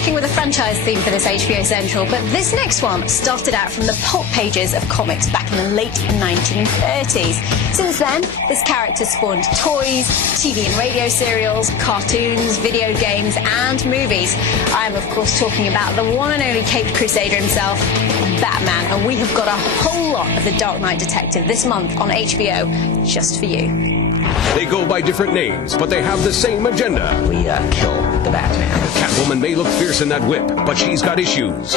sticking with the franchise theme for this HBO Central, but this next one started out from the pulp pages of comics back in the late 1930s. Since then, this character spawned toys, TV and radio serials, cartoons, video games, and movies. I am, of course, talking about the one and only Caped Crusader himself, Batman, and we have got a whole lot of The Dark Knight Detective this month on HBO, just for you. They go by different names, but they have the same agenda. We kill the Batman. Catwoman may look fierce in that whip, but she's got issues.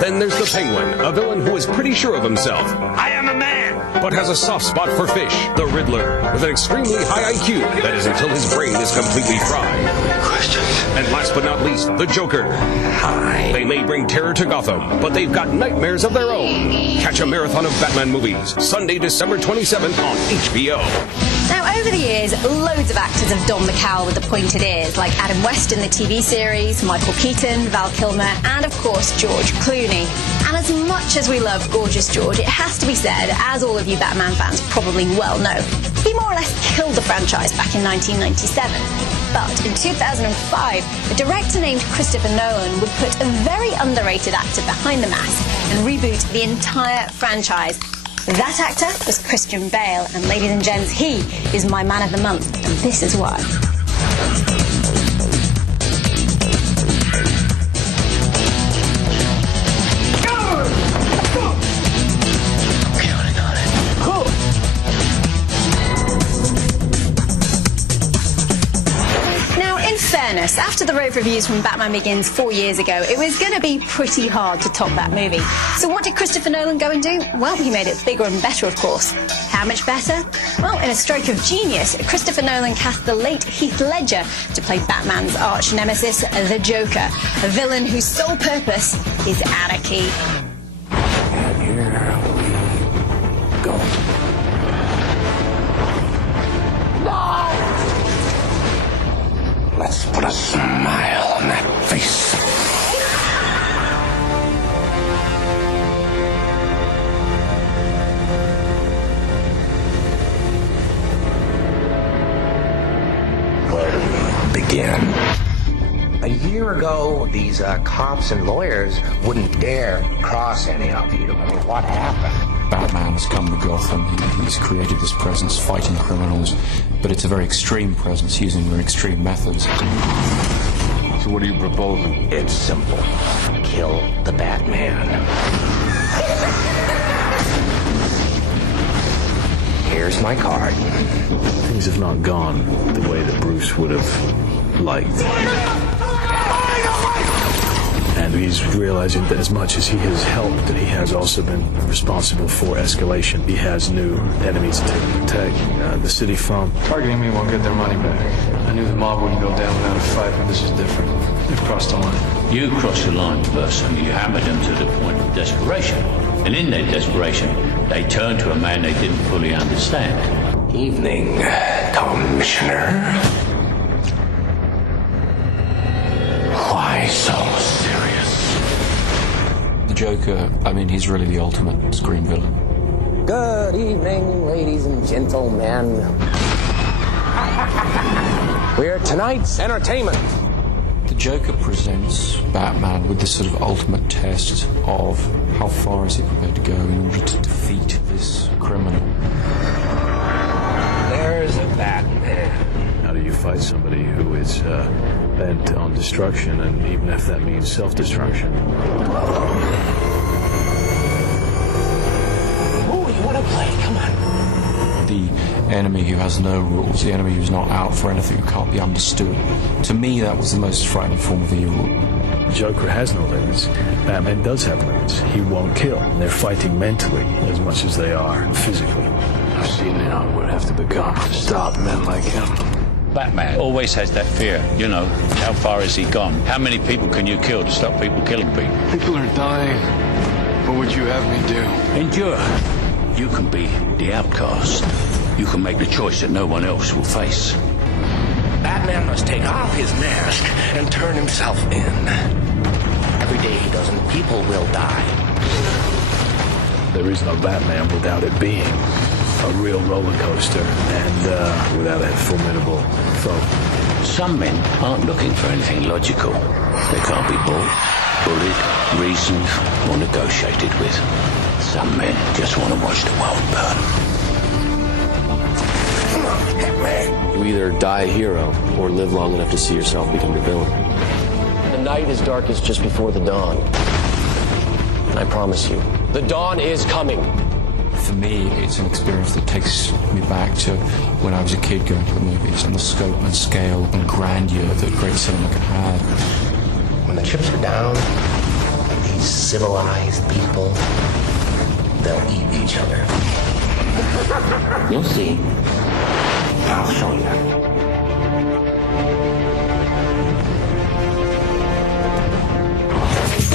Then there's the Penguin, a villain who is pretty sure of himself. I am a man! But has a soft spot for fish. The Riddler, with an extremely high IQ. That is until his brain is completely fried. Questions? And last but not least, the Joker. Hi. They may bring terror to Gotham, but they've got nightmares of their own. Catch a marathon of Batman movies, Sunday, December 27th on HBO. Now, over the years, loads of actors have donned the cowl with the pointed ears, like Adam West in the TV series, Michael Keaton, Val Kilmer, and of course, George Clooney. And as much as we love Gorgeous George, it has to be said, as all of you Batman fans probably well know, he more or less killed the franchise back in 1997. But in 2005, a director named Christopher Nolan would put a very underrated actor behind the mask and reboot the entire franchise. That actor was Christian Bale, and ladies and gents, he is my man of the month, and this is why. After the rave reviews from Batman Begins 4 years ago, it was going to be pretty hard to top that movie. So what did Christopher Nolan go and do? Well, he made it bigger and better, of course. How much better? Well, in a stroke of genius, Christopher Nolan cast the late Heath Ledger to play Batman's arch nemesis, the Joker, a villain whose sole purpose is anarchy. And here we go. Let's put a smile on that face. Where do we begin? A year ago, these cops and lawyers wouldn't dare cross any of you. What happened? Batman has come to Gotham. He's created this presence fighting criminals, but it's a very extreme presence using very extreme methods. So what are you proposing? It's simple. Kill the Batman. Here's my card. Things have not gone the way that Bruce would have liked. And he's realizing that as much as he has helped, that he has also been responsible for escalation. He has new enemies to protect the city from. Targeting me won't get their money back. I knew the mob wouldn't go down without a fight, but this is different. They've crossed the line. You crossed the line first, and you hammered them to the point of desperation. And in their desperation, they turned to a man they didn't fully understand. Evening, Commissioner. Why so serious? The Joker, I mean, he's really the ultimate screen villain. Good evening, ladies and gentlemen. We're tonight's entertainment. The Joker presents Batman with this sort of ultimate test of how far is he prepared to go in order to defeat this criminal. There's a Batman. How do you fight somebody who is bent on destruction, and even if that means self-destruction? Oh, you want to play? Come on. The enemy who has no rules, the enemy who's not out for anything, who can't be understood. To me, that was the most frightening form of evil. Joker has no limits. Batman does have limits. He won't kill. They're fighting mentally as much as they are physically. I've seen how it would have to become to stop men like him. Batman always has that fear, you know, how far has he gone? How many people can you kill to stop people killing people? People are dying. What would you have me do? Endure. You can be the outcast. You can make the choice that no one else will face. Batman must take off his mask and turn himself in. Every day he doesn't, people will die. There is no Batman without it being a real roller coaster and without a formidable foe. Some men aren't looking for anything logical. They can't be bought, bullied, reasoned, or negotiated with. Some men just want to watch the world burn. You either die a hero or live long enough to see yourself become the villain. The night is darkest just before the dawn. And I promise you, the dawn is coming. For me, it's an experience that takes me back to when I was a kid going to the movies and the scope and scale and grandeur that great cinema could have. When the chips are down, these civilized people, they'll eat each other. You'll see. I'll show you.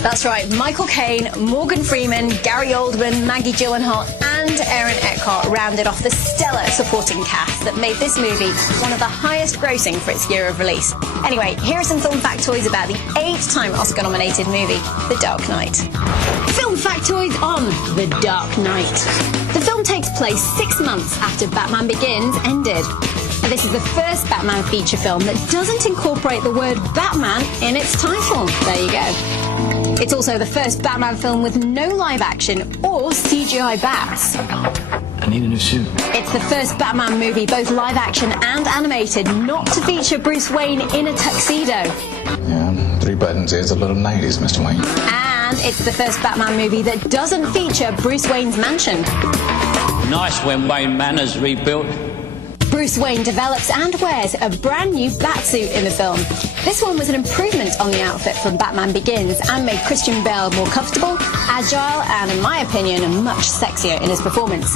That's right, Michael Caine, Morgan Freeman, Gary Oldman, Maggie Gyllenhaal and Aaron Eckhart rounded off the stellar supporting cast that made this movie one of the highest grossing for its year of release. Anyway, here are some film factoids about the 8-time Oscar-nominated movie, The Dark Knight. Film factoids on The Dark Knight. The film takes place 6 months after Batman Begins ended. And this is the first Batman feature film that doesn't incorporate the word Batman in its title. There you go. It's also the first Batman film with no live action or CGI bats. I need a new suit. It's the first Batman movie, both live action and animated, not to feature Bruce Wayne in a tuxedo. Yeah, 3 buttons is a little 90s, Mr. Wayne. And it's the first Batman movie that doesn't feature Bruce Wayne's mansion. Nice when Wayne Manor's rebuilt. Bruce Wayne develops and wears a brand new batsuit in the film. This one was an improvement on the outfit from Batman Begins and made Christian Bale more comfortable, agile, and in my opinion, much sexier in his performance.